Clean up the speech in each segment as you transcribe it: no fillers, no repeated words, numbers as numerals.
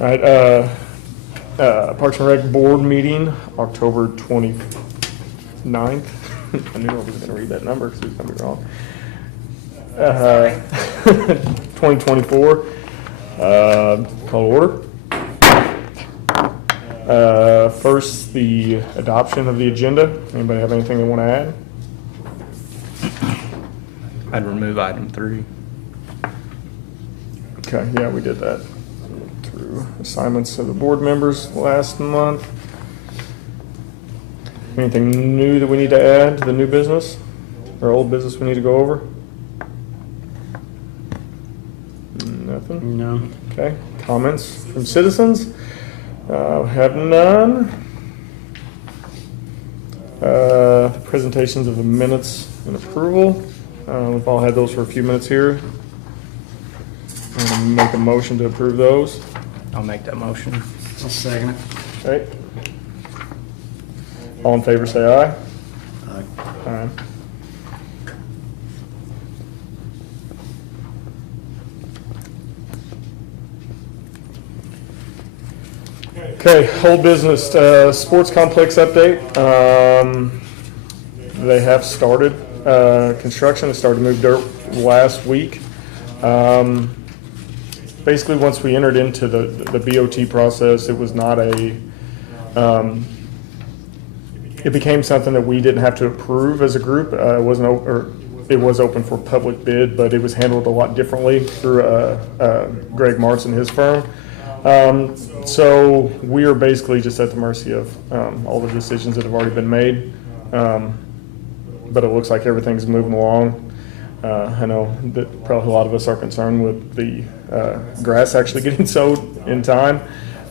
All right, Parks and Rec Board meeting, October 29th. I knew I was going to read that number because it was going to be wrong. 2024. Call order. First, the adoption of the agenda. Anybody have anything they want to add? I'd remove item 3. Okay, yeah, we did that through assignments of the board members last month. Anything new that we need to add to the new business or old business we need to go over? Nothing? No. Okay, comments from citizens? Have none. Presentations of the minutes and approval. We've all had those for a few minutes here. I'm going to make a motion to approve those. I'll make that motion. I'll second it. Okay. All in favor say aye. Aye. Aye. Okay, whole business, sports complex update. They have started construction. They started to move dirt last week. Basically, once we entered into the BOT process, it was not a, it became something that we didn't have to approve as a group. It wasn't, or it was open for public bid, but it was handled a lot differently through Greg Martz and his firm. So we are basically just at the mercy of all the decisions that have already been made. But it looks like everything's moving along. I know that probably a lot of us are concerned with the grass actually getting sowed in time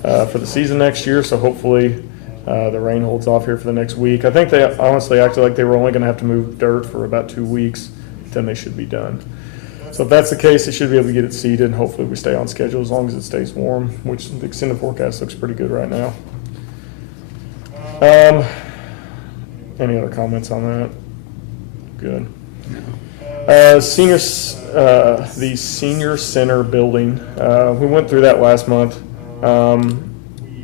for the season next year. So hopefully the rain holds off here for the next week. I think they honestly acted like they were only going to have to move dirt for about 2 weeks, then they should be done. So if that's the case, they should be able to get it seeded, and hopefully we stay on schedule as long as it stays warm, which the extended forecast looks pretty good right now. Any other comments on that? Good. The senior center building, we went through that last month.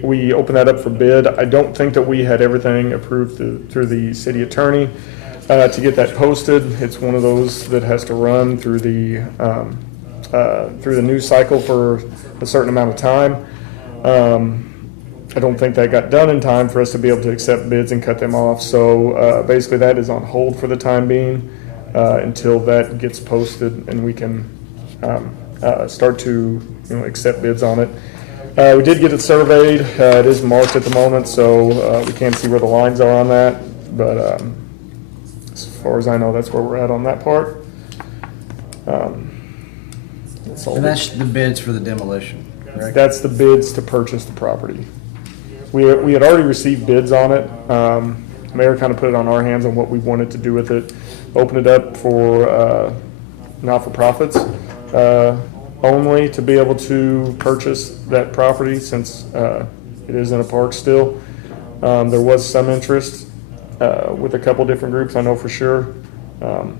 We opened that up for bid. I don't think that we had everything approved through the city attorney to get that posted. It's one of those that has to run through the news cycle for a certain amount of time. I don't think that got done in time for us to be able to accept bids and cut them off. So basically that is on hold for the time being until that gets posted and we can start to accept bids on it. We did get it surveyed. It is marked at the moment, so we can't see where the lines are on that. But as far as I know, that's where we're at on that part. That's all. And that's the bids for the demolition, correct? That's the bids to purchase the property. We had already received bids on it. Mayor kind of put it on our hands on what we wanted to do with it. Open it up for not-for-profits only to be able to purchase that property since it is in a park still. There was some interest with a couple different groups, I know for sure. But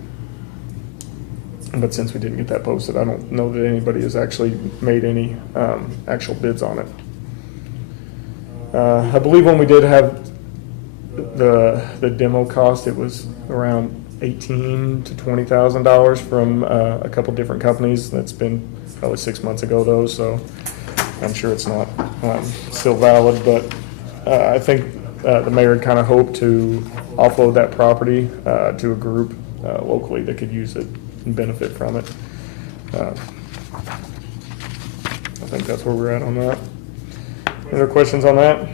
since we didn't get that posted, I don't know that anybody has actually made any actual bids on it. I believe when we did have the demo cost, it was around $18,000 to $20,000 from a couple different companies. That's been probably 6 months ago though, so I'm sure it's not still valid, but I think the mayor kind of hoped to offload that property to a group locally that could use it and benefit from it. I think that's where we're at on that. Any other questions on that?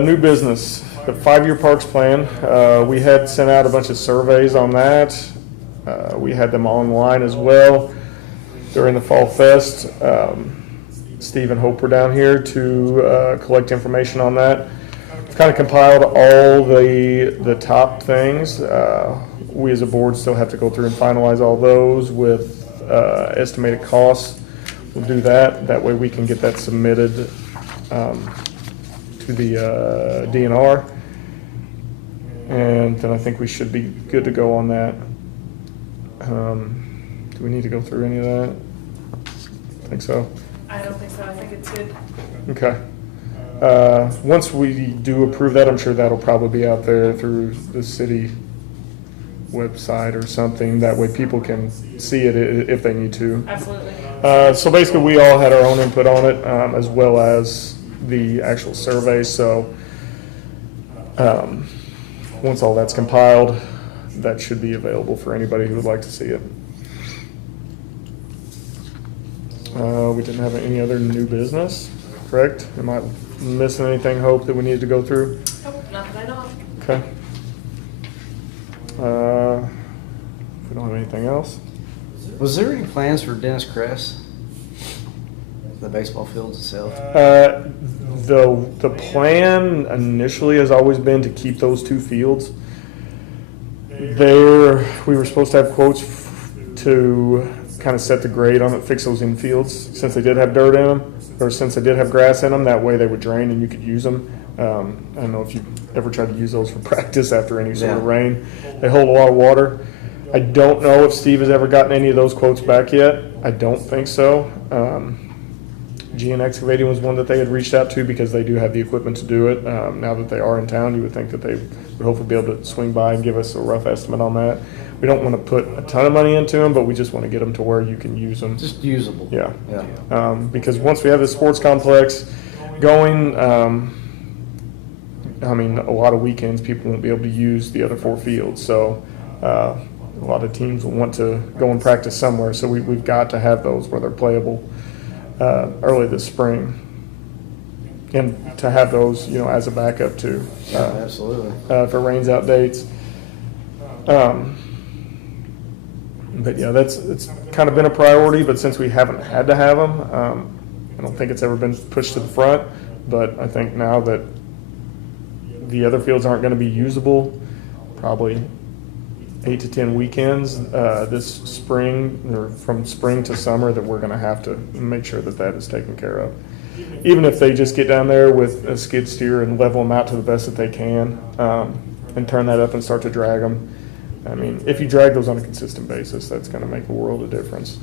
New business, the 5-year parks plan. We had sent out a bunch of surveys on that. We had them online as well during the Fall Fest. Steve and Hope were down here to collect information on that. We've kind of compiled all the top things. We as a board still have to go through and finalize all those with estimated costs. We'll do that. That way we can get that submitted to the DNR. And then I think we should be good to go on that. Do we need to go through any of that? Think so? I don't think so. I think it's good. Okay. Once we do approve that, I'm sure that'll probably be out there through the city website or something. That way people can see it if they need to. Absolutely. So basically, we all had our own input on it, as well as the actual survey. So once all that's compiled, that should be available for anybody who would like to see it. We didn't have any other new business, correct? Am I missing anything, Hope, that we needed to go through? Oh, not that I know of. Okay. If we don't have anything else. Was there any plans for Dennis Cress? The baseball fields itself? The plan initially has always been to keep those two fields. We were supposed to have quotes to kind of set the grade on it, fix those infields, since they did have dirt in them, or since they did have grass in them. That way they would drain and you could use them. I don't know if you've ever tried to use those for practice after any sort of Yeah. rain. They hold a lot of water. I don't know if Steve has ever gotten any of those quotes back yet. I don't think so. GN Excavating was one that they had reached out to because they do have the equipment to do it. Now that they are in town, you would think that they would hopefully be able to swing by and give us a rough estimate on that. We don't want to put a ton of money into them, but we just want to get them to where you can use them. Just usable. Yeah. Yeah. Because once we have the sports complex going, I mean, a lot of weekends people won't be able to use the other four fields. So a lot of teams will want to go and practice somewhere. So we've got to have those where they're playable early this spring. And to have those, as a backup too. Yeah, absolutely. If it rains out dates. But yeah, it's kind of been a priority, but since we haven't had to have them, I don't think it's ever been pushed to the front. But I think now that the other fields aren't going to be usable, probably 8 to 10 weekends this spring, or from spring to summer, that we're going to have to make sure that that is taken care of. Even if they just get down there with a skid steer and level them out to the best that they can, and turn that up and start to drag them. I mean, if you drag those on a consistent basis, that's going to make a world of difference.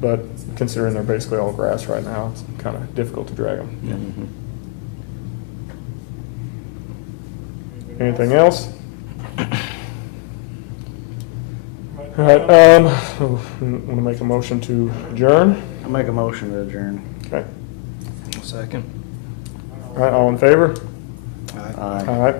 But considering they're basically all grass right now, it's kind of difficult to drag them. Anything else? All right, want to make a motion to adjourn? I'll make a motion to adjourn. Okay. Second. All right, all in favor? Aye. All right.